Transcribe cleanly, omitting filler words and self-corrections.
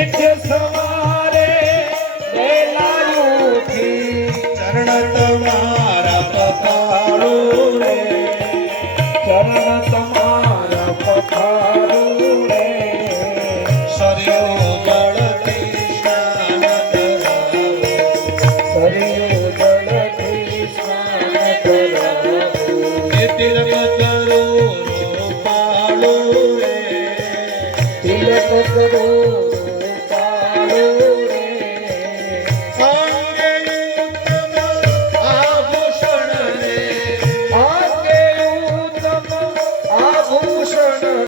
સવારે વેલાયું ચરણ તમારા પખારું રે, ચરણ તમારા પખારું રે, સરયુ જળથી સ્નાન કરાવો, સરયુ જળથી સ્નાન કરાવો, તિલક કરો રૂપાળું રે, તિલક કરો રૂપાળું રે,